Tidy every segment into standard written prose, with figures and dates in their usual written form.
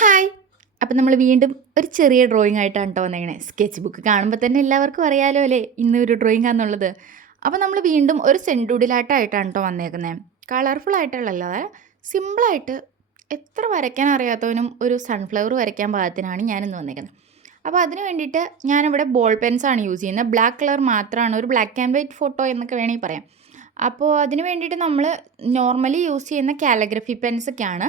Hi. അപ്പം നമ്മൾ വീണ്ടും ഒരു ചെറിയ ഡ്രോയിങ് ആയിട്ടാണ് കേട്ടോ വന്നേക്കണേ. സ്കെച്ച് ബുക്ക് കാണുമ്പോൾ തന്നെ എല്ലാവർക്കും അറിയാലോ അല്ലേ ഇന്നൊരു ഡ്രോയിങ് ആണെന്നുള്ളത്. അപ്പോൾ നമ്മൾ വീണ്ടും ഒരു സെൻഡുഡിലാട്ടായിട്ടാണ് കേട്ടോ വന്നേക്കുന്നത്. കളർഫുൾ ആയിട്ടുള്ളതല്ലാതെ സിമ്പിളായിട്ട് എത്ര വരയ്ക്കാൻ അറിയാത്തവനും ഒരു സൺഫ്ലവർ വരയ്ക്കാൻ പാകത്തിനാണ് ഞാനിന്ന് വന്നേക്കുന്നത്. അപ്പോൾ അതിന് വേണ്ടിയിട്ട് ഞാനിവിടെ ബോൾ പെൻസാണ് യൂസ് ചെയ്യുന്നത്. ബ്ലാക്ക് കളർ മാത്രമാണ്, ഒരു ബ്ലാക്ക് ആൻഡ് വൈറ്റ് ഫോട്ടോ എന്നൊക്കെ വേണമെങ്കിൽ പറയാം. അപ്പോൾ അതിന് വേണ്ടിയിട്ട് നമ്മൾ നോർമലി യൂസ് ചെയ്യുന്ന കാലിഗ്രഫി പെൻസൊക്കെയാണ്.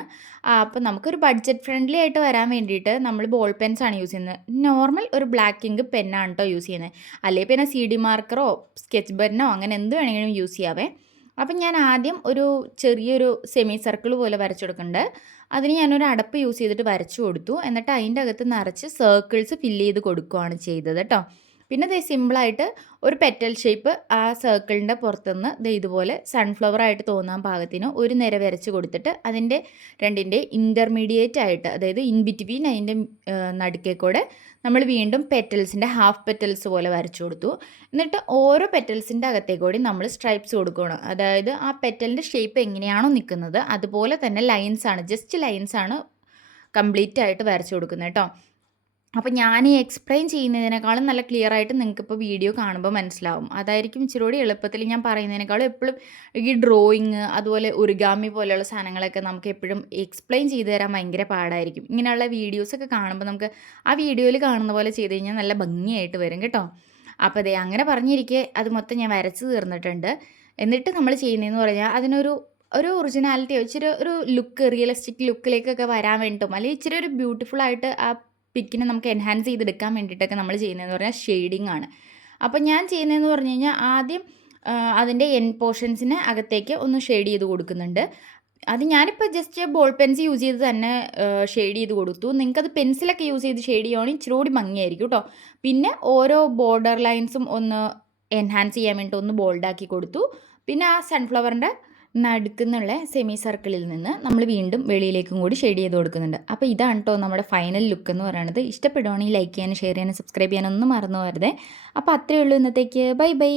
അപ്പോൾ നമുക്കൊരു ബഡ്ജറ്റ് ഫ്രണ്ട്ലി ആയിട്ട് വരാൻ വേണ്ടിയിട്ട് നമ്മൾ ബോൾ പെൻസാണ് യൂസ് ചെയ്യുന്നത്. നോർമൽ ഒരു ബ്ലാക്ക് ഇങ്ക് പെന്നാണ് കേട്ടോ യൂസ് ചെയ്യുന്നത്. അല്ലെങ്കിൽ പിന്നെ സി ഡി മാർക്കറോ സ്കെച്ച് പെന്നോ അങ്ങനെ എന്ത് വേണമെങ്കിലും യൂസ് ചെയ്യാവേ. അപ്പം ഞാൻ ആദ്യം ഒരു ചെറിയൊരു സെമി സർക്കിൾ പോലെ വരച്ചു കൊടുക്കുന്നുണ്ട്. അതിന് ഞാനൊരു അടപ്പ് യൂസ് ചെയ്തിട്ട് വരച്ചു കൊടുത്തു. എന്നിട്ട് അതിൻ്റെ അകത്ത് നിറച്ച് സർക്കിൾസ് ഫില്ല് ചെയ്ത് കൊടുക്കുകയാണ് ചെയ്തത് കേട്ടോ. പിന്നെ ദേ സിമ്പിളായിട്ട് ഒരു പെറ്റൽ ഷേപ്പ് ആ സർക്കിളിൻ്റെ പുറത്തുനിന്ന് ദേ ഇതുപോലെ സൺഫ്ലവർ ആയിട്ട് തോന്നാൻ പാകത്തിന് ഒരു നിര വരച്ച് കൊടുത്തിട്ട് അതിൻ്റെ രണ്ടിൻ്റെ ഇൻ്റർമീഡിയറ്റ് ആയിട്ട്, അതായത് ഇൻ ബിറ്റ്വീൻ അതിൻ്റെ നടുക്കേ കൂടെ നമ്മൾ വീണ്ടും പെറ്റൽസിൻ്റെ ഹാഫ് പെറ്റൽസ് പോലെ വരച്ചു കൊടുത്തു. എന്നിട്ട് ഓരോ പെറ്റൽസിൻ്റെ അകത്തേക്കൂടി നമ്മൾ സ്ട്രൈപ്സ് കൊടുക്കണം. അതായത് ആ പെറ്റലിൻ്റെ ഷേപ്പ് എങ്ങനെയാണോ നിൽക്കുന്നത് അതുപോലെ തന്നെ ലൈൻസാണ്, ജസ്റ്റ് ലൈൻസാണ് കംപ്ലീറ്റ് ആയിട്ട് വരച്ചു കൊടുക്കുന്നത് കേട്ടോ. അപ്പോൾ ഞാൻ ഈ എക്സ്പ്ലെയിൻ ചെയ്യുന്നതിനേക്കാളും നല്ല ക്ലിയർ ആയിട്ട് നിങ്ങൾക്കിപ്പോൾ വീഡിയോ കാണുമ്പോൾ മനസ്സിലാവും. അതായിരിക്കും ഇച്ചിരി കൂടി എളുപ്പത്തിൽ ഞാൻ പറയുന്നതിനേക്കാളും. എപ്പോഴും ഈ ഡ്രോയിങ് അതുപോലെ ഒറിഗാമി പോലെയുള്ള സാധനങ്ങളൊക്കെ നമുക്ക് എപ്പോഴും എക്സ്പ്ലെയിൻ ചെയ്ത് തരാൻ ഭയങ്കര പാടായിരിക്കും. ഇങ്ങനെയുള്ള വീഡിയോസൊക്കെ കാണുമ്പോൾ നമുക്ക് ആ വീഡിയോയിൽ കാണുന്ന പോലെ ചെയ്ത് കഴിഞ്ഞാൽ നല്ല ഭംഗിയായിട്ട് വരും കേട്ടോ. അപ്പോൾ അതെ, അങ്ങനെ പറഞ്ഞിരിക്കെ അത് മൊത്തം ഞാൻ വരച്ച് തീർന്നിട്ടുണ്ട്. എന്നിട്ട് നമ്മൾ ചെയ്യുന്നതെന്ന് പറഞ്ഞാൽ അതിനൊരു ഒരു ഒറിജിനാലിറ്റിയോ ഇച്ചിരി ഒരു ലുക്ക്, റിയലിസ്റ്റിക് ലുക്കിലേക്കൊക്കെ വരാൻ വേണ്ടിയിട്ടും അല്ലെങ്കിൽ ഇച്ചിരി ഒരു ബ്യൂട്ടിഫുൾ ആയിട്ട് ആ പിക്കിനെ നമുക്ക് എൻഹാൻസ് ചെയ്തെടുക്കാൻ വേണ്ടിയിട്ടൊക്കെ നമ്മൾ ചെയ്യുന്നതെന്ന് പറഞ്ഞാൽ ഷെയ്ഡിങ് ആണ്. അപ്പോൾ ഞാൻ ചെയ്യുന്നതെന്ന് പറഞ്ഞു കഴിഞ്ഞാൽ ആദ്യം അതിൻ്റെ എൻ പോർഷൻസിന് അകത്തേക്ക് ഒന്ന് ഷെയ്ഡ് ചെയ്ത് കൊടുക്കുന്നുണ്ട്. അത് ഞാനിപ്പോൾ ജസ്റ്റ് ബോൾ പെൻസ് യൂസ് ചെയ്ത് തന്നെ ഷെയ്ഡ് ചെയ്ത് കൊടുത്തു. നിങ്ങൾക്കത് പെൻസിലൊക്കെ യൂസ് ചെയ്ത് ഷെയ്ഡ് ചെയ്യുകയാണെങ്കിൽ ഇച്ചിരി കൂടി ഭംഗിയായിരിക്കും കേട്ടോ. പിന്നെ ഓരോ ബോർഡർ ലൈൻസും ഒന്ന് എൻഹാൻസ് ചെയ്യാൻ വേണ്ടിയിട്ട് ഒന്ന് ബോൾഡാക്കി കൊടുത്തു. പിന്നെ ആ സൺഫ്ലവറിൻ്റെ നടുക്കുന്നുള്ള സെമി സർക്കിളിൽ നിന്ന് നമ്മൾ വീണ്ടും വെളിയിലേക്കും കൂടി ഷെയ്ഡ് ചെയ്ത് കൊടുക്കുന്നുണ്ട്. അപ്പോൾ ഇതാണ് കേട്ടോ നമ്മുടെ ഫൈനൽ ലുക്ക് എന്ന് പറയുന്നത്. ഇഷ്ടപ്പെടുവാണെങ്കിൽ ലൈക്ക് ചെയ്യാനും ഷെയർ ചെയ്യാനും സബ്സ്ക്രൈബ് ചെയ്യാനൊന്നും മറന്നു പോകരുത്. അപ്പോൾ അത്രയേ ഉള്ളൂ ഇന്നത്തേക്ക്. Bye bye.